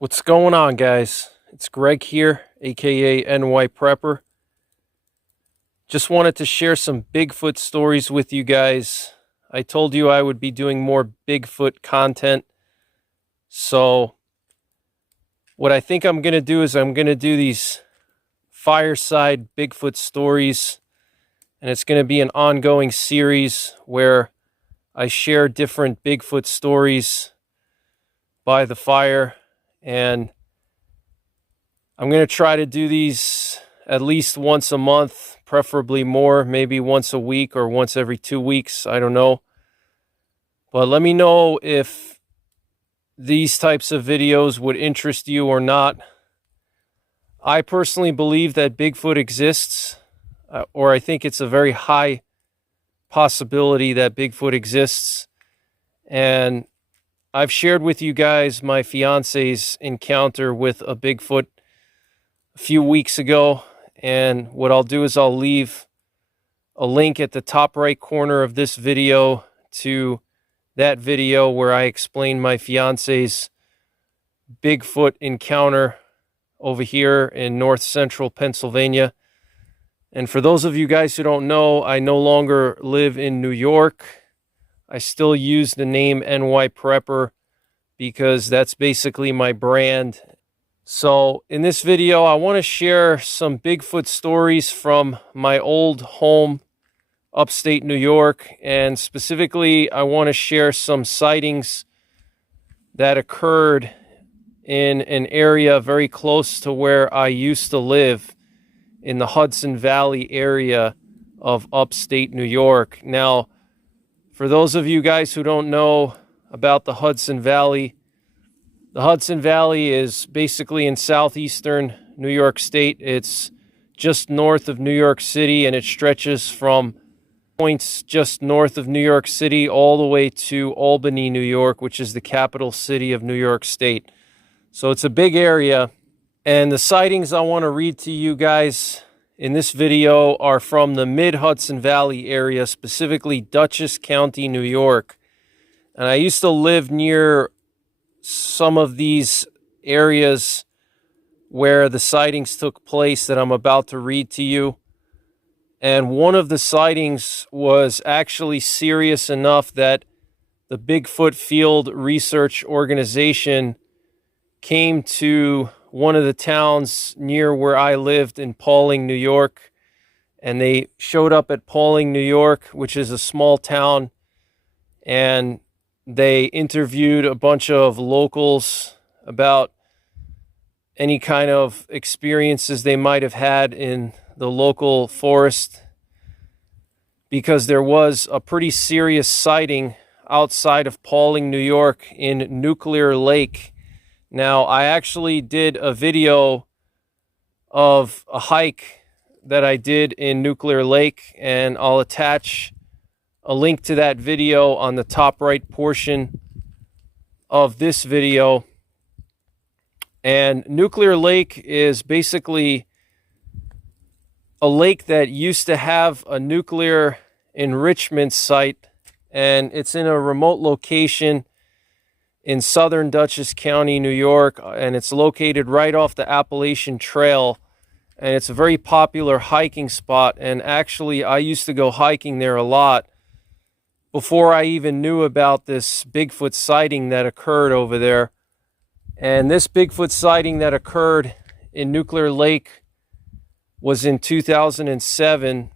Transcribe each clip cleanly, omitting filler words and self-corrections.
What's going on, guys? It's Greg here, aka NYPrepper. Just wanted to share some Bigfoot stories with you guys. I told you I would be doing more Bigfoot content. So what I think I'm going to do is I'm going to do these fireside Bigfoot stories. And it's going to be an ongoing series where I share different Bigfoot stories by the fire. And I'm going to try to do these at least once a month, preferably more, maybe once a week or once every 2 weeks. I don't know. But let me know if these types of videos would interest you or not. I personally believe that Bigfoot exists, or I think it's a very high possibility that Bigfoot exists. And I've shared with you guys my fiance's encounter with a Bigfoot a few weeks ago. And what I'll do is I'll leave a link at the top right corner of this video to that video where I explain my fiance's Bigfoot encounter over here in north central Pennsylvania. And for those of you guys who don't know, I no longer live in New York. I still use the name NYPrepper because that's basically my brand. So in this video, I want to share some Bigfoot stories from my old home, upstate New York. And specifically, I want to share some sightings that occurred in an area very close to where I used to live in the Hudson Valley area of upstate New York. Now, for those of you guys who don't know about the Hudson Valley is basically in southeastern New York State. It's just north of New York City, and it stretches from points just north of New York City all the way to Albany, New York, which is the capital city of New York State. So it's a big area, and the sightings I want to read to you guys in this video are from the mid-Hudson Valley area, specifically Dutchess County, New York. And I used to live near some of these areas where the sightings took place that I'm about to read to you. And one of the sightings was actually serious enough that the Bigfoot Field Research Organization came to one of the towns near where I lived in Pawling, New York. And they showed up at Pawling, New York, which is a small town. And they interviewed a bunch of locals about any kind of experiences they might have had in the local forest, because there was a pretty serious sighting outside of Pawling, New York in Nuclear Lake. Now, I actually did a video of a hike that I did in Nuclear Lake, and I'll attach a link to that video on the top right portion of this video. And Nuclear Lake is basically a lake that used to have a nuclear enrichment site, and it's in a remote location in southern Dutchess County, New York, and it's located right off the Appalachian Trail, and it's a very popular hiking spot. And actually, I used to go hiking there a lot before I even knew about this Bigfoot sighting that occurred over there. And this Bigfoot sighting that occurred in Nuclear Lake was in 2007.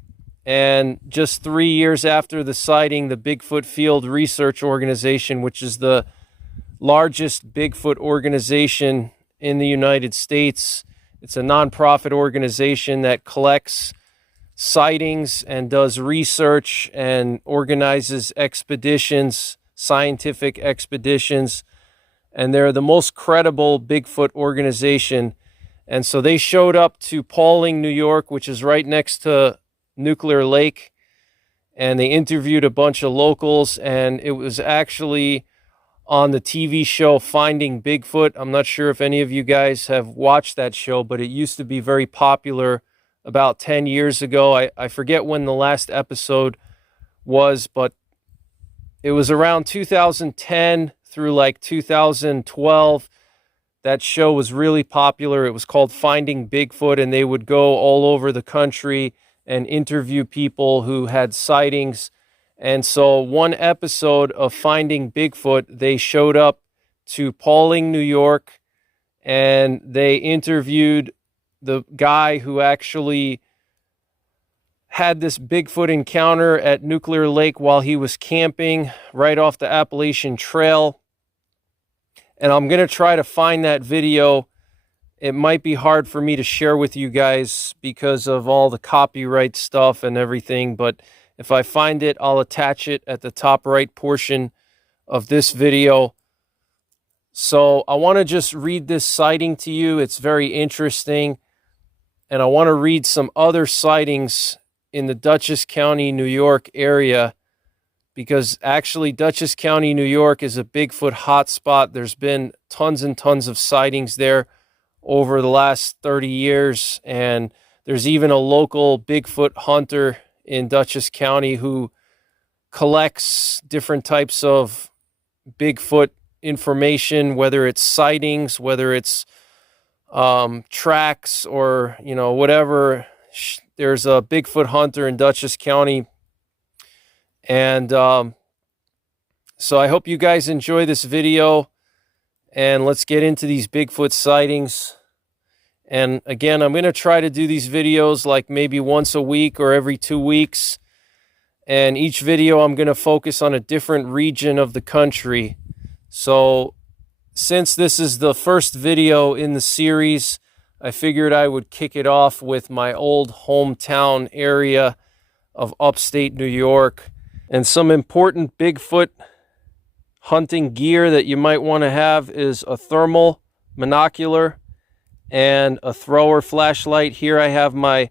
And just 3 years after the sighting, the Bigfoot Field Research Organization, which is the largest Bigfoot organization in the United States, it's a nonprofit organization that collects sightings and does research and organizes expeditions, scientific expeditions, and they're the most credible Bigfoot organization. And so they showed up to Pawling, New York, which is right next to Nuclear Lake, and they interviewed a bunch of locals, and it was actually on the TV show Finding Bigfoot. I'm not sure if any of you guys have watched that show, but it used to be very popular about 10 years ago. I forget when the last episode was, but it was around 2010 through like 2012. That show was really popular. It was called Finding Bigfoot, and they would go all over the country and interview people who had sightings. And so one episode of Finding Bigfoot, they showed up to Pauling, New York, and they interviewed the guy who actually had this Bigfoot encounter at Nuclear Lake while he was camping right off the Appalachian Trail. And I'm going to try to find that video. It might be hard for me to share with you guys because of all the copyright stuff and everything, but if I find it, I'll attach it at the top right portion of this video. So I want to just read this sighting to you. It's very interesting. And I want to read some other sightings in the Dutchess County, New York area, because actually Dutchess County, New York is a Bigfoot hotspot. There's been tons and tons of sightings there over the last 30 years. And there's even a local Bigfoot hunter in Dutchess County who collects different types of Bigfoot information, whether it's sightings, whether it's tracks, or, you know, whatever. There's a Bigfoot hunter in Dutchess County. And so I hope you guys enjoy this video, and let's get into these Bigfoot sightings. And again, I'm going to try to do these videos like maybe once a week or every 2 weeks. And each video I'm going to focus on a different region of the country. So since this is the first video in the series, I figured I would kick it off with my old hometown area of upstate New York. And some important Bigfoot hunting gear that you might want to have is a thermal monocular and a thrower flashlight. Here I have my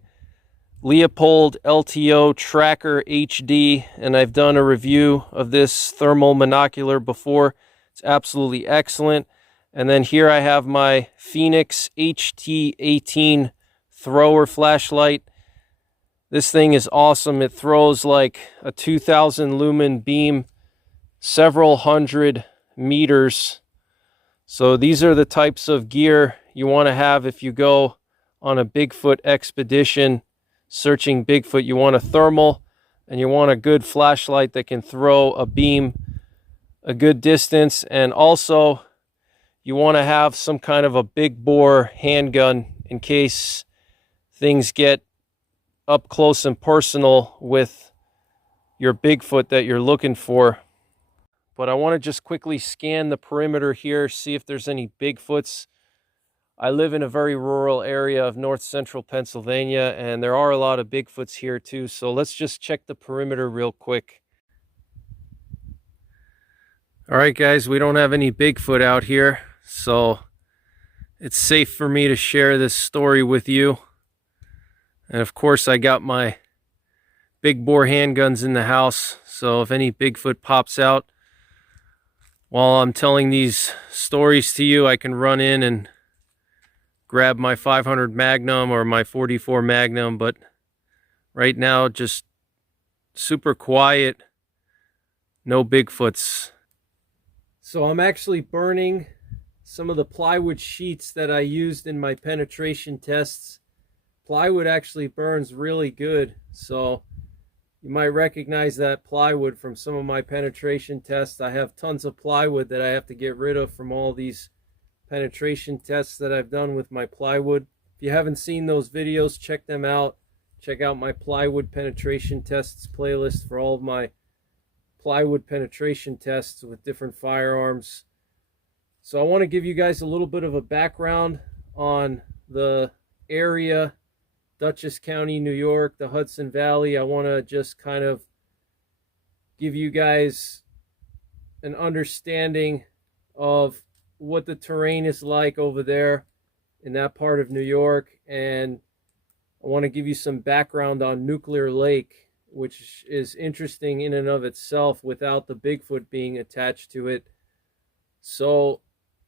Leopold LTO Tracker HD, and I've done a review of this thermal monocular before. It's absolutely excellent. And then here I have my Phoenix HT18 thrower flashlight. This thing is awesome. It throws like a 2,000 lumen beam, several hundred meters. So these are the types of gear you want to have if you go on a Bigfoot expedition searching Bigfoot. You want a thermal, and you want a good flashlight that can throw a beam a good distance. And also you want to have some kind of a big bore handgun in case things get up close and personal with your Bigfoot that you're looking for. But I want to just quickly scan the perimeter here, see if there's any Bigfoots. I live in a very rural area of north central Pennsylvania, and there are a lot of Bigfoots here too. So let's just check the perimeter real quick. All right, guys, we don't have any Bigfoot out here, so it's safe for me to share this story with you. And of course, I got my big bore handguns in the house, so if any Bigfoot pops out while I'm telling these stories to you, I can run in and grab my 500 Magnum or my 44 Magnum. But right now, just super quiet, no Bigfoots. So I'm actually burning some of the plywood sheets that I used in my penetration tests. Plywood actually burns really good, so you might recognize that plywood from some of my penetration tests. I have tons of plywood that I have to get rid of from all these penetration tests that I've done with my plywood. If you haven't seen those videos, check them out. Check out my plywood penetration tests playlist for all of my plywood penetration tests with different firearms. So I want to give you guys a little bit of a background on the area, Dutchess County, New York, the Hudson Valley. I want to just kind of give you guys an understanding of what the terrain is like over there in that part of New York. And I want to give you some background on Nuclear Lake, which is interesting in and of itself without the Bigfoot being attached to it. So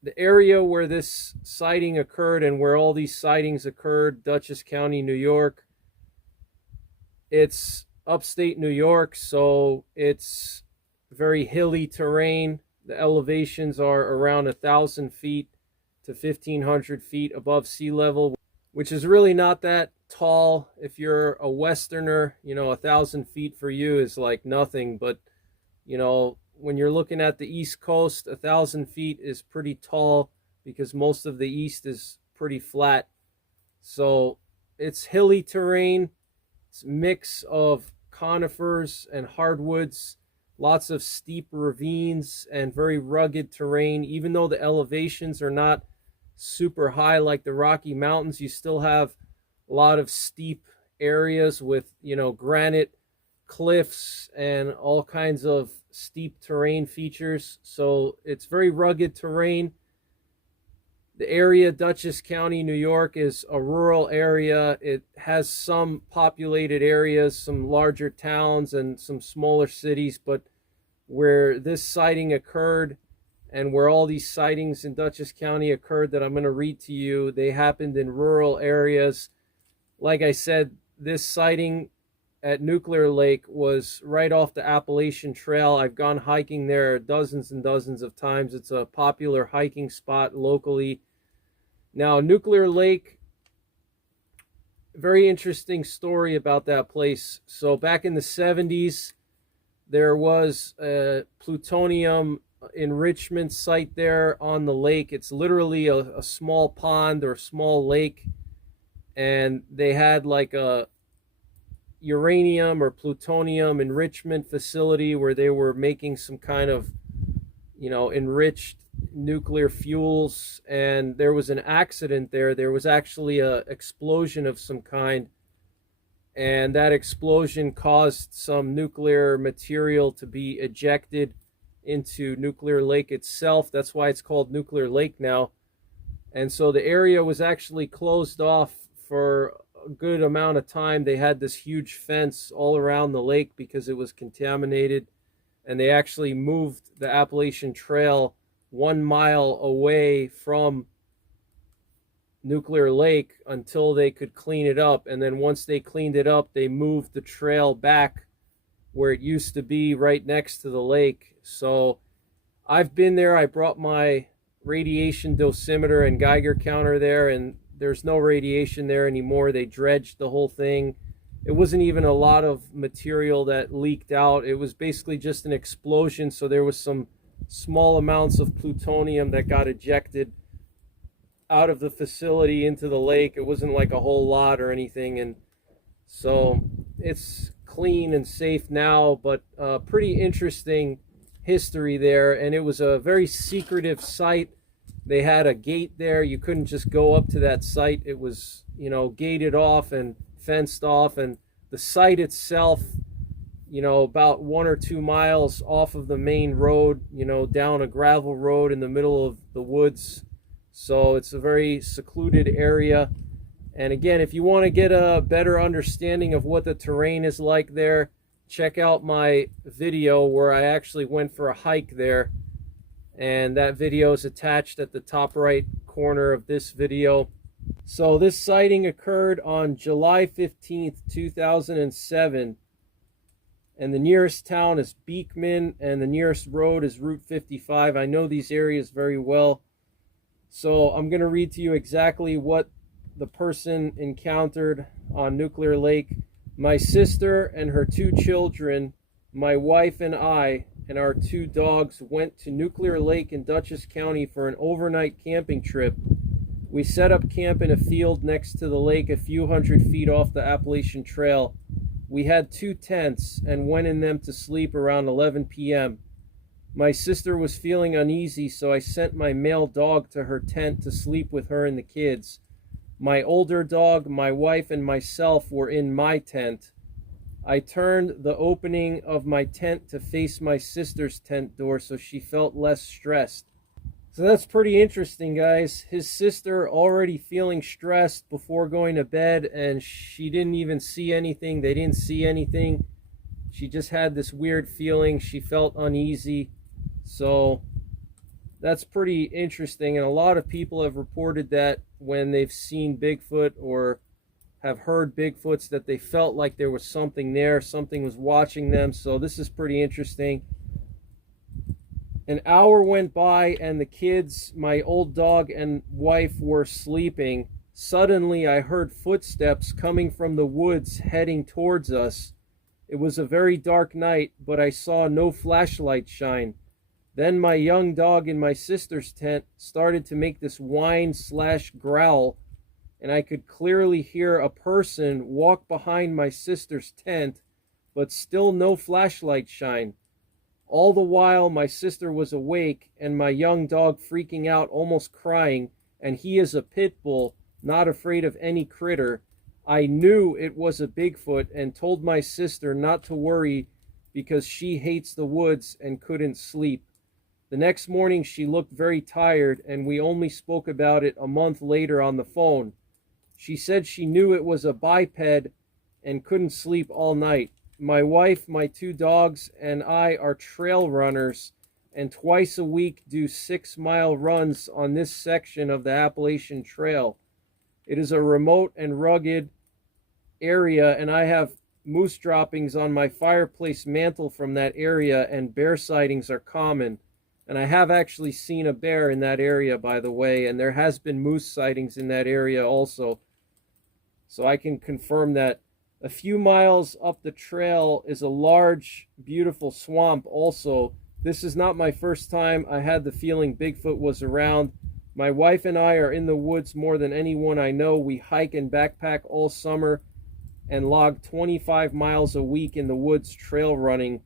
the area where this sighting occurred and where all these sightings occurred, Dutchess County, New York, it's upstate New York, so it's very hilly terrain. The elevations are around 1,000 feet to 1,500 feet above sea level, which is really not that tall. If you're a Westerner, you know, 1,000 feet for you is like nothing. But, you know, when you're looking at the East Coast, 1,000 feet is pretty tall because most of the East is pretty flat. So it's hilly terrain. It's a mix of conifers and hardwoods, lots of steep ravines and very rugged terrain. Even though the elevations are not super high like the Rocky Mountains, you still have a lot of steep areas with, you know, granite cliffs and all kinds of steep terrain features. So it's very rugged terrain. The area, Dutchess County, New York, is a rural area. It has some populated areas, some larger towns and some smaller cities, but where this sighting occurred and where all these sightings in Dutchess County occurred that I'm going to read to you, they happened in rural areas. Like I said, this sighting at Nuclear Lake was right off the Appalachian Trail. I've gone hiking there dozens and dozens of times. It's a popular hiking spot locally. Now, Nuclear Lake, very interesting story about that place. So back in the 70s, there was a plutonium enrichment site there on the lake. It's literally a small pond or a small lake, and they had like a uranium or plutonium enrichment facility where they were making some kind of, you know, enriched nuclear fuels. And there was an accident there. There was actually a explosion of some kind, and that explosion caused some nuclear material to be ejected into Nuclear Lake itself. That's why it's called Nuclear Lake now. And so the area was actually closed off for a good amount of time. They had this huge fence all around the lake because it was contaminated, and they actually moved the Appalachian Trail 1 mile away from Nuclear Lake until they could clean it up. And then once they cleaned it up, they moved the trail back where it used to be, right next to the lake. So I've been there. I brought my radiation dosimeter and Geiger counter there, and there's no radiation there anymore. They dredged the whole thing. It wasn't even a lot of material that leaked out. It was basically just an explosion. So there was some small amounts of plutonium that got ejected out of the facility into the lake. It wasn't like a whole lot or anything. And so it's clean and safe now, but pretty interesting history there. And it was a very secretive site. They had a gate there. You couldn't just go up to that site. It was, you know, gated off and fenced off. And the site itself, you know, about 1 or 2 miles off of the main road, you know, down a gravel road in the middle of the woods. So it's a very secluded area. And again, if you want to get a better understanding of what the terrain is like there, check out my video where I actually went for a hike there. And that video is attached at the top right corner of this video. So this sighting occurred on July 15th, 2007. And the nearest town is Beekman, and the nearest road is Route 55. I know these areas very well. So I'm going to read to you exactly what the person encountered on Nuclear Lake. My sister and her 2 children, my wife and I, and our 2 dogs went to Nuclear Lake in Dutchess County for an overnight camping trip. We set up camp in a field next to the lake a few hundred feet off the Appalachian Trail. We had 2 tents and went in them to sleep around 11 p.m. My sister was feeling uneasy, so I sent my male dog to her tent to sleep with her and the kids. My older dog, my wife, and myself were in my tent. I turned the opening of my tent to face my sister's tent door so she felt less stressed. So that's pretty interesting, guys. His sister already feeling stressed before going to bed, and she didn't even see anything. They didn't see anything. She just had this weird feeling. She felt uneasy. So that's pretty interesting. And a lot of people have reported that when they've seen Bigfoot or have heard Bigfoots, that they felt like there was something there, something was watching them. So this is pretty interesting. An hour went by and the kids, my old dog and wife, were sleeping. Suddenly I heard footsteps coming from the woods heading towards us. It was a very dark night, but I saw no flashlight shine. Then my young dog in my sister's tent started to make this whine/growl, and I could clearly hear a person walk behind my sister's tent, but still no flashlight shine. All the while my sister was awake and my young dog freaking out, almost crying, and he is a pit bull, not afraid of any critter. I knew it was a Bigfoot and told my sister not to worry because she hates the woods and couldn't sleep. The next morning she looked very tired, and we only spoke about it a month later on the phone. She said she knew it was a biped and couldn't sleep all night. My wife, my 2 dogs, and I are trail runners, and twice a week do 6-mile runs on this section of the Appalachian Trail. It is a remote and rugged area, and I have moose droppings on my fireplace mantle from that area, and bear sightings are common. And I have actually seen a bear in that area, by the way, and there has been moose sightings in that area also. So I can confirm that. A few miles up the trail is a large, beautiful swamp also. This is not my first time I had the feeling Bigfoot was around. My wife and I are in the woods more than anyone I know. We hike and backpack all summer and log 25 miles a week in the woods trail running.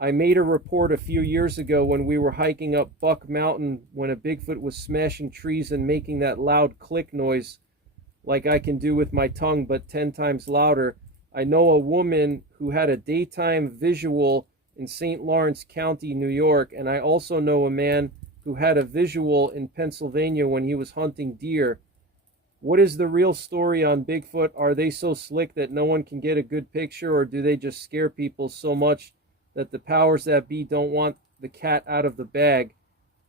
I made a report a few years ago when we were hiking up Buck Mountain when a Bigfoot was smashing trees and making that loud click noise like I can do with my tongue, but 10 times louder. I know a woman who had a daytime visual in St. Lawrence County, New York, and I also know a man who had a visual in Pennsylvania when he was hunting deer. What is the real story on Bigfoot? Are they so slick that no one can get a good picture, or do they just scare people so much that the powers that be don't want the cat out of the bag?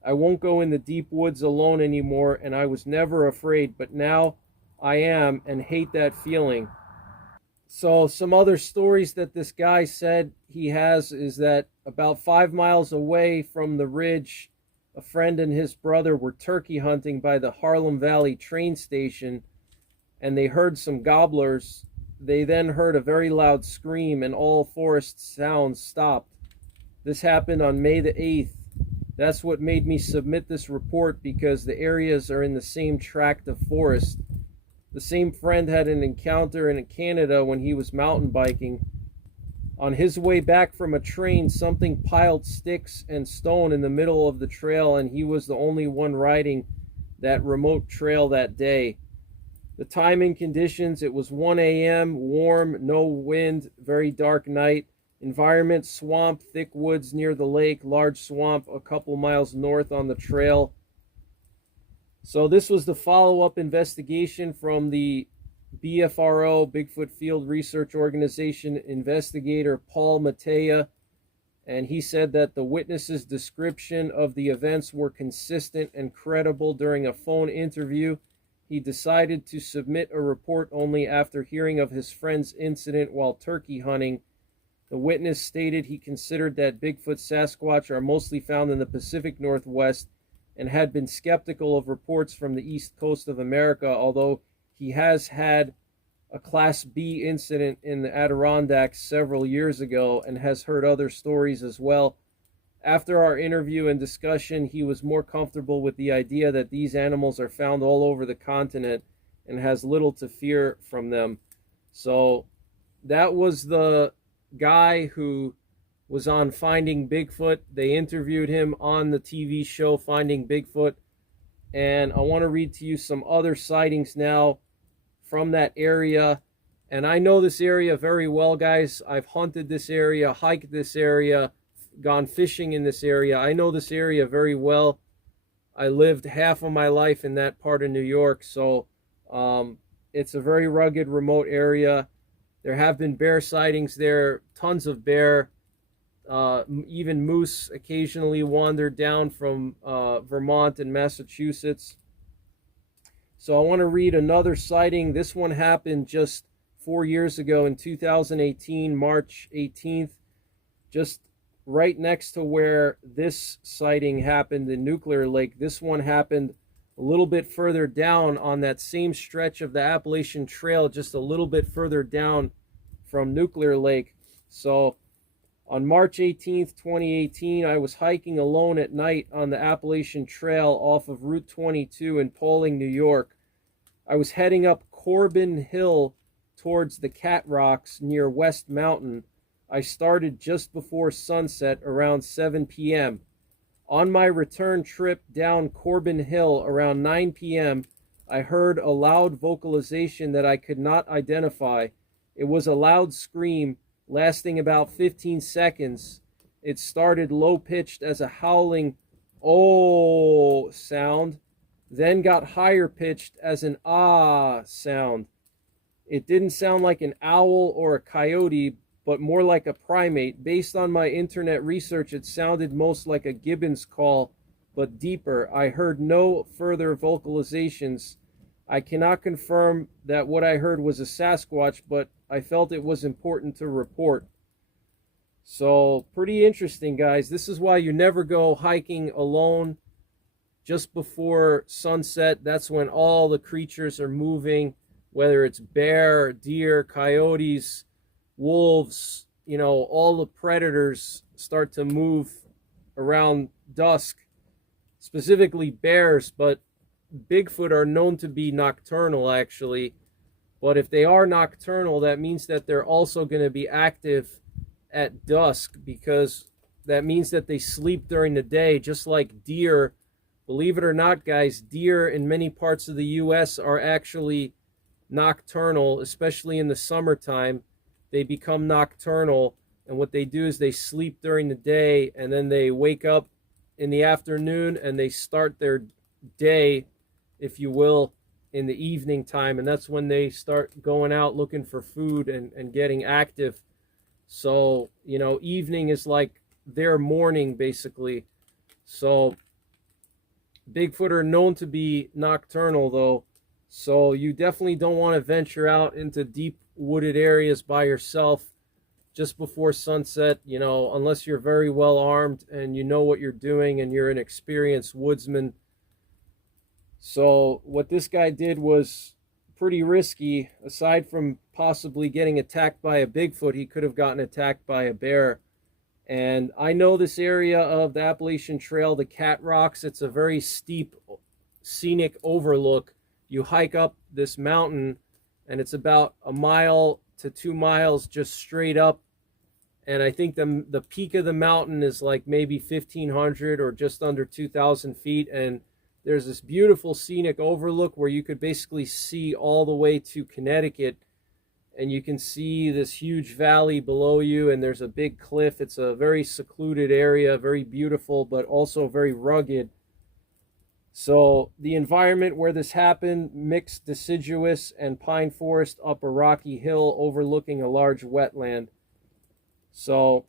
I won't go in the deep woods alone anymore, and I was never afraid, but now I am and hate that feeling. So some other stories that this guy said he has is that about 5 miles away from the ridge, a friend and his brother were turkey hunting by the Harlem Valley train station, and they heard some gobblers. They then heard a very loud scream, and all forest sounds stopped. This happened on May the 8th. That's what made me submit this report, because the areas are in the same tract of forest. The same friend had an encounter in Canada when he was mountain biking. On his way back from a train, something piled sticks and stone in the middle of the trail, and he was the only one riding that remote trail that day. The time and conditions, it was 1 a.m., warm, no wind, very dark night. Environment, swamp, thick woods near the lake, large swamp a couple miles north on the trail. So this was the follow-up investigation from the BFRO, Bigfoot Field Research Organization, investigator Paul Matea, and he said that the witness's description of the events were consistent and credible. During a phone interview, he decided to submit a report only after hearing of his friend's incident while turkey hunting. The witness stated he considered that Bigfoot Sasquatch are mostly found in the Pacific Northwest and had been skeptical of reports from the east coast of America, although he has had a Class B incident in the Adirondacks several years ago and has heard other stories as well. After our interview and discussion, he was more comfortable with the idea that these animals are found all over the continent and has little to fear from them. So that was the guy who was on Finding Bigfoot. They interviewed him on the TV show Finding Bigfoot. And I want to read to you some other sightings now from that area. And I know this area very well, guys. I've hunted this area, hiked this area, gone fishing in this area. I know this area very well. I lived half of my life in that part of New York. So it's a very rugged, remote area. There have been bear sightings there, tons of bear. Even moose occasionally wander down from Vermont and Massachusetts. So I want to read another sighting. This one happened just 4 years ago in 2018, March 18th, just right next to where this sighting happened in Nuclear Lake. This one happened a little bit further down on that same stretch of the Appalachian Trail, just a little bit further down from Nuclear Lake. So on March 18th, 2018, I was hiking alone at night on the Appalachian Trail off of Route 22 in Pawling, New York. I was heading up Corbin Hill towards the Cat Rocks near West Mountain. I started just before sunset around 7 p.m. On my return trip down Corbin Hill around 9 p.m., I heard a loud vocalization that I could not identify. It was a loud scream lasting about 15 seconds. It started low-pitched as a howling "oh" sound, then got higher-pitched as an "ah" sound. It didn't sound like an owl or a coyote, but more like a primate. Based on my internet research, it sounded most like a gibbon's call, but deeper. I heard no further vocalizations. I cannot confirm that what I heard was a Sasquatch, but I felt it was important to report. So, pretty interesting, guys. This is why you never go hiking alone just before sunset. That's when all the creatures are moving, whether it's bear, deer, coyotes, wolves, you know, all the predators start to move around dusk, specifically bears, but Bigfoot are known to be nocturnal, actually. But if they are nocturnal, that means that they're also going to be active at dusk, because that means that they sleep during the day, just like deer. Believe it or not, guys, deer in many parts of the U.S. are actually nocturnal, especially in the summertime. They become nocturnal, and what they do is they sleep during the day, and then they wake up in the afternoon, and they start their day, if you will, in the evening time, and that's when they start going out looking for food and getting active. So, you know, evening is like their morning, basically. So Bigfoot are known to be nocturnal, though, so you definitely don't want to venture out into deep wooded areas by yourself just before sunset, you know, unless you're very well armed and you know what you're doing and you're an experienced woodsman. So what this guy did was pretty risky. Aside from possibly getting attacked by a Bigfoot, he could have gotten attacked by a bear. And I know this area of the Appalachian Trail, the Cat Rocks. It's a very steep, scenic overlook. You hike up this mountain, and it's about 1 mile to 2 miles just straight up. And I think the peak of the mountain is like maybe 1,500 or just under 2,000 feet. And there's this beautiful scenic overlook where you could basically see all the way to Connecticut. And you can see this huge valley below you, and there's a big cliff. It's a very secluded area, very beautiful, but also very rugged. So the environment where this happened, mixed deciduous and pine forest up a rocky hill overlooking a large wetland. So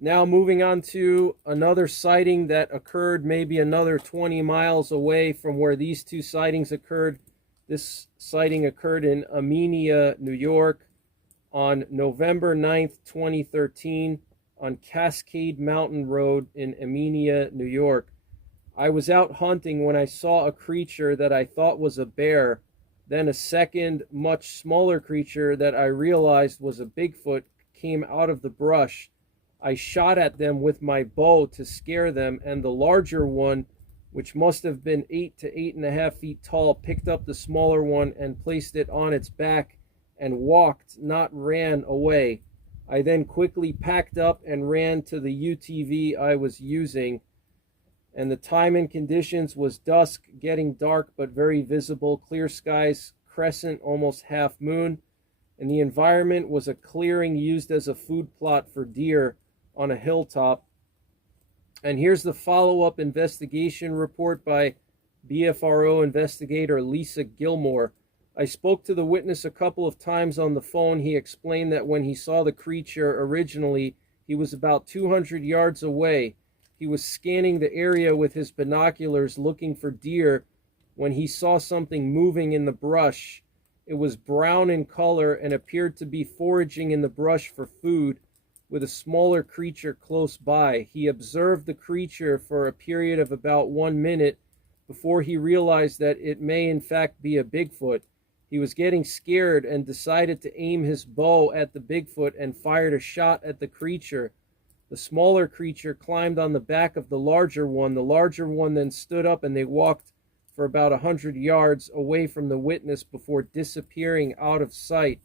now moving on to another sighting that occurred maybe another 20 miles away from where these two sightings occurred. This sighting occurred in Amenia, New York on November 9th, 2013 on Cascade Mountain Road in Amenia, New York. I was out hunting when I saw a creature that I thought was a bear. Then a second, much smaller creature that I realized was a Bigfoot came out of the brush. I shot at them with my bow to scare them, and the larger one, which must have been 8 to 8.5 feet tall, picked up the smaller one and placed it on its back and walked, not ran, away. I then quickly packed up and ran to the UTV I was using, and the time and conditions was dusk, getting dark but very visible, clear skies, crescent, almost half moon, and the environment was a clearing used as a food plot for deer on a hilltop. And here's the follow-up investigation report by BFRO investigator Lisa Gilmore. I spoke to the witness a couple of times on the phone. He explained that when he saw the creature originally, he was about 200 yards away. He was scanning the area with his binoculars looking for deer when he saw something moving in the brush. It was brown in color and appeared to be foraging in the brush for food, with a smaller creature close by. He observed the creature for a period of about 1 minute before he realized that it may in fact be a Bigfoot. He was getting scared and decided to aim his bow at the Bigfoot and fired a shot at the creature. The smaller creature climbed on the back of the larger one. The larger one then stood up and they walked for about 100 yards away from the witness before disappearing out of sight.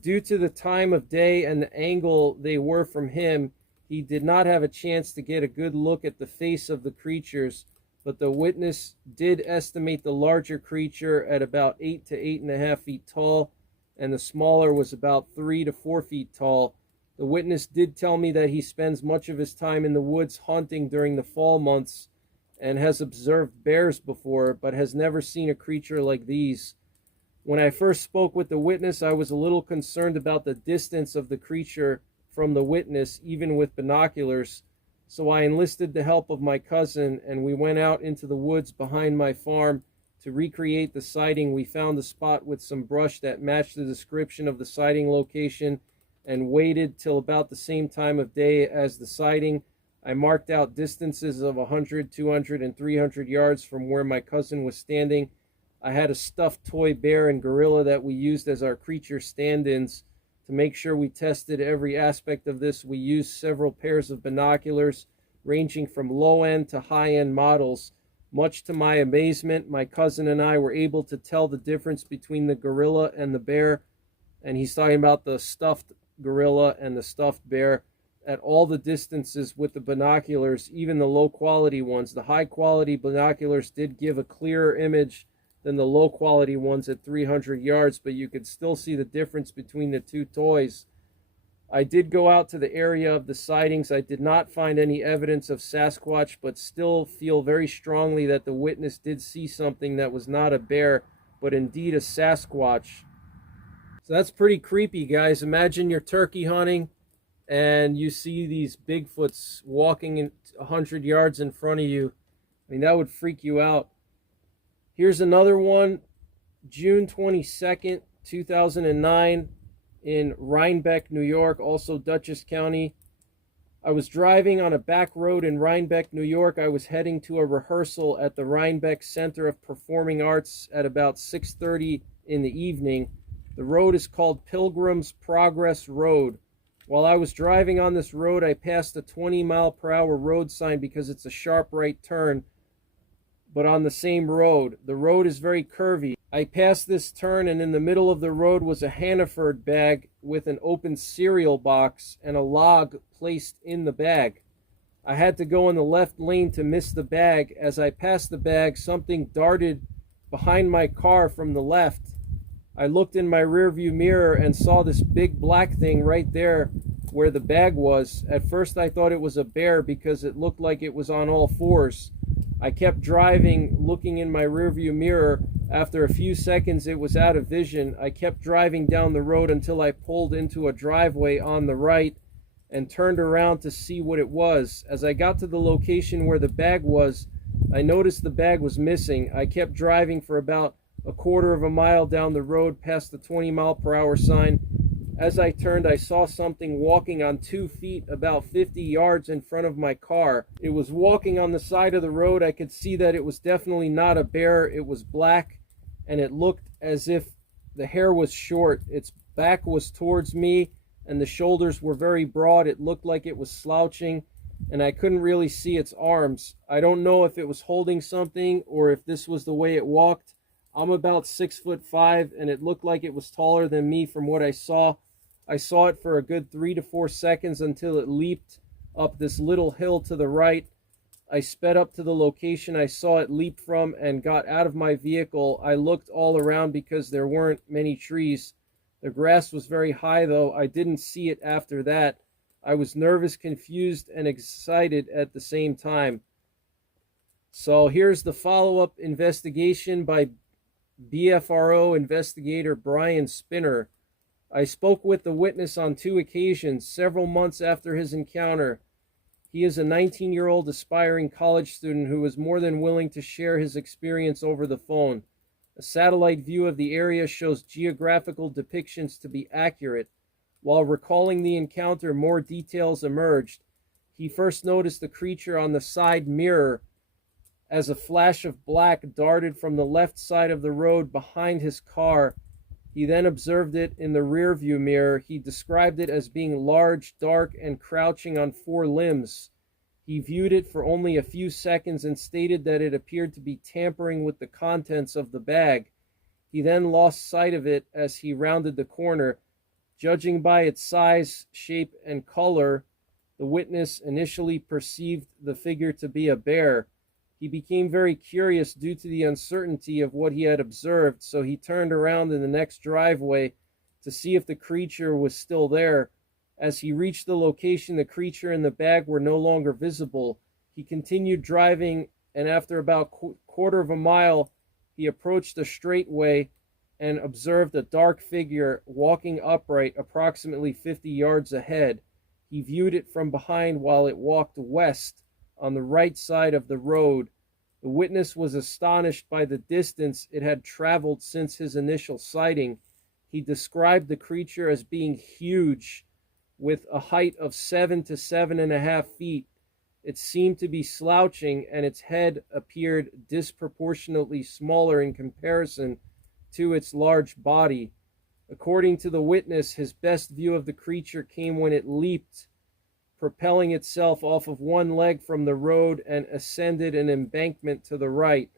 Due to the time of day and the angle they were from him, he did not have a chance to get a good look at the face of the creatures, but the witness did estimate the larger creature at about 8 to 8.5 feet tall, and the smaller was about 3 to 4 feet tall. The witness did tell me that he spends much of his time in the woods hunting during the fall months and has observed bears before, but has never seen a creature like these. When I first spoke with the witness, I was a little concerned about the distance of the creature from the witness, even with binoculars, so I enlisted the help of my cousin, and we went out into the woods behind my farm to recreate the sighting. We found a spot with some brush that matched the description of the sighting location and waited till about the same time of day as the sighting. I marked out distances of 100, 200, and 300 yards from where my cousin was standing. I had a stuffed toy bear and gorilla that we used as our creature stand-ins. To make sure we tested every aspect of this, we used several pairs of binoculars, ranging from low-end to high-end models. Much to my amazement, my cousin and I were able to tell the difference between the gorilla and the bear, and he's talking about the stuffed gorilla and the stuffed bear, at all the distances with the binoculars, even the low-quality ones. The high-quality binoculars did give a clearer image than the low-quality ones at 300 yards, but you could still see the difference between the two toys. I did go out to the area of the sightings. I did not find any evidence of Sasquatch, but still feel very strongly that the witness did see something that was not a bear, but indeed a Sasquatch. So that's pretty creepy, guys. Imagine you're turkey hunting and you see these Bigfoots walking in 100 yards in front of you. I mean, that would freak you out. Here's another one, June 22nd, 2009, in Rhinebeck, New York, also Dutchess County. I was driving on a back road in Rhinebeck, New York. I was heading to a rehearsal at the Rhinebeck Center of Performing Arts at about 6:30 in the evening. The road is called Pilgrim's Progress Road. While I was driving on this road, I passed a 20-mile-per-hour road sign because it's a sharp right turn, but on the same road. The road is very curvy. I passed this turn, and in the middle of the road was a Hannaford bag with an open cereal box and a log placed in the bag. I had to go in the left lane to miss the bag. As I passed the bag, something darted behind my car from the left. I looked in my rearview mirror and saw this big black thing right there where the bag was. At first I thought it was a bear because it looked like it was on all fours. I kept driving, looking in my rearview mirror. After a few seconds it was out of vision. I kept driving down the road until I pulled into a driveway on the right and turned around to see what it was. As I got to the location where the bag was, I noticed the bag was missing. I kept driving for about a quarter of a mile down the road past the 20-mile-per-hour sign. As I turned, I saw something walking on 2 feet about 50 yards in front of my car. It was walking on the side of the road. I could see that it was definitely not a bear. It was black, and it looked as if the hair was short. Its back was towards me, and the shoulders were very broad. It looked like it was slouching, and I couldn't really see its arms. I don't know if it was holding something or if this was the way it walked. I'm about 6'5", and it looked like it was taller than me from what I saw. I saw it for a good 3 to 4 seconds until it leaped up this little hill to the right. I sped up to the location I saw it leap from and got out of my vehicle. I looked all around because there weren't many trees. The grass was very high, though. I didn't see it after that. I was nervous, confused, and excited at the same time. So here's the follow-up investigation by BFRO investigator Brian Spinner. I spoke with the witness on 2 occasions, several months after his encounter. He is a 19-year-old aspiring college student who is more than willing to share his experience over the phone. A satellite view of the area shows geographical depictions to be accurate. While recalling the encounter, more details emerged. He first noticed the creature on the side mirror as a flash of black darted from the left side of the road behind his car. He then observed it in the rearview mirror. He described it as being large, dark, and crouching on four limbs. He viewed it for only a few seconds and stated that it appeared to be tampering with the contents of the bag. He then lost sight of it as he rounded the corner. Judging by its size, shape, and color, the witness initially perceived the figure to be a bear. He became very curious due to the uncertainty of what he had observed, so he turned around in the next driveway to see if the creature was still there. As he reached the location, the creature and the bag were no longer visible. He continued driving, and after about quarter of a mile, he approached a straightway and observed a dark figure walking upright approximately 50 yards ahead. He viewed it from behind while it walked west on the right side of the road. The witness was astonished by the distance it had traveled since his initial sighting. He described the creature as being huge, with a height of 7 to 7.5 feet. It seemed to be slouching, and its head appeared disproportionately smaller in comparison to its large body. According to the witness, his best view of the creature came when it leaped, propelling itself off of one leg from the road and ascended an embankment to the right.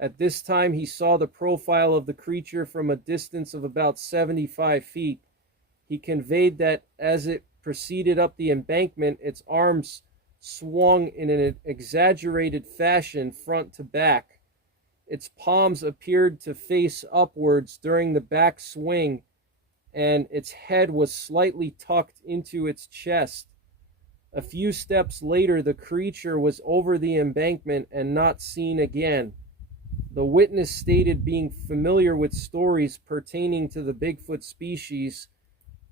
At this time, he saw the profile of the creature from a distance of about 75 feet. He conveyed that as it proceeded up the embankment, its arms swung in an exaggerated fashion front to back. Its palms appeared to face upwards during the back swing, and its head was slightly tucked into its chest. A few steps later, the creature was over the embankment and not seen again. The witness stated being familiar with stories pertaining to the Bigfoot species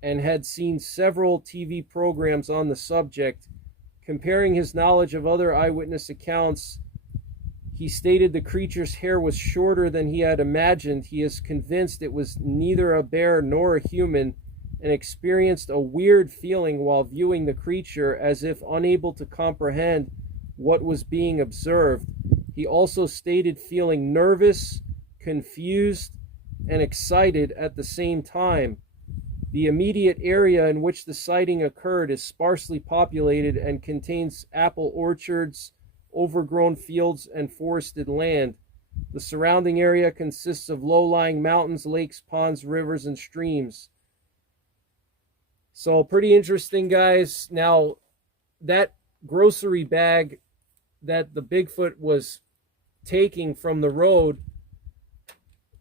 and had seen several TV programs on the subject. Comparing his knowledge of other eyewitness accounts, he stated the creature's hair was shorter than he had imagined. He is convinced it was neither a bear nor a human, and experienced a weird feeling while viewing the creature, as if unable to comprehend what was being observed. He also stated feeling nervous, confused, and excited at the same time. The immediate area in which the sighting occurred is sparsely populated and contains apple orchards, overgrown fields, and forested land. The surrounding area consists of low-lying mountains, lakes, ponds, rivers, and streams. So pretty interesting, guys. Now, that grocery bag that the Bigfoot was taking from the road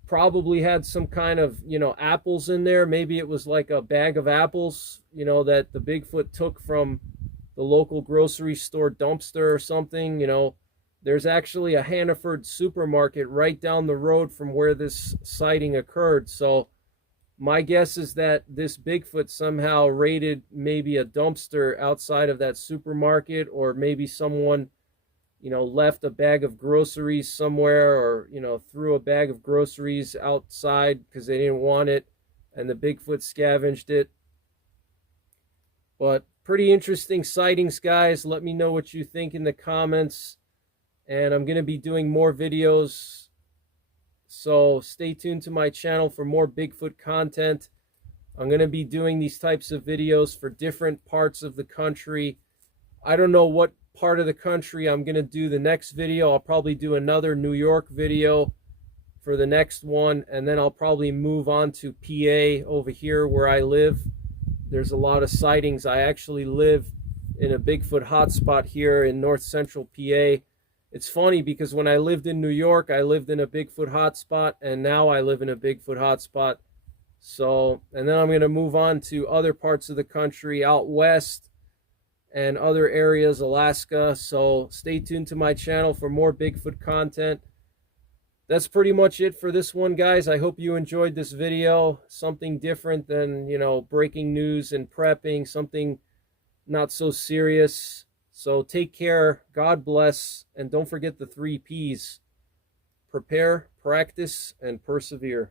probably had some kind of, apples in there. Maybe it was like a bag of apples, that the Bigfoot took from the local grocery store dumpster or something. There's actually a Hannaford supermarket right down the road from where this sighting occurred. So my guess is that this Bigfoot somehow raided maybe a dumpster outside of that supermarket, or maybe someone left a bag of groceries somewhere, or, threw a bag of groceries outside because they didn't want it, and the Bigfoot scavenged it. But pretty interesting sightings, guys. Let me know what you think in the comments, and I'm going to be doing more videos, so stay tuned to my channel for more Bigfoot content. I'm going to be doing these types of videos for different parts of the country. I don't know what part of the country I'm going to do the next video. I'll probably do another New York video for the next one, and then I'll probably move on to PA over here where I live. There's a lot of sightings. I actually live in a Bigfoot hotspot here in north central PA. It's funny because when I lived in New York, I lived in a Bigfoot hotspot, and now I live in a Bigfoot hotspot. So, and then I'm going to move on to other parts of the country out west and other areas, Alaska. So stay tuned to my channel for more Bigfoot content. That's pretty much it for this one, guys. I hope you enjoyed this video. Something different than, breaking news and prepping, something not so serious. So take care, God bless, and don't forget the 3 Ps. prepare, practice, and persevere.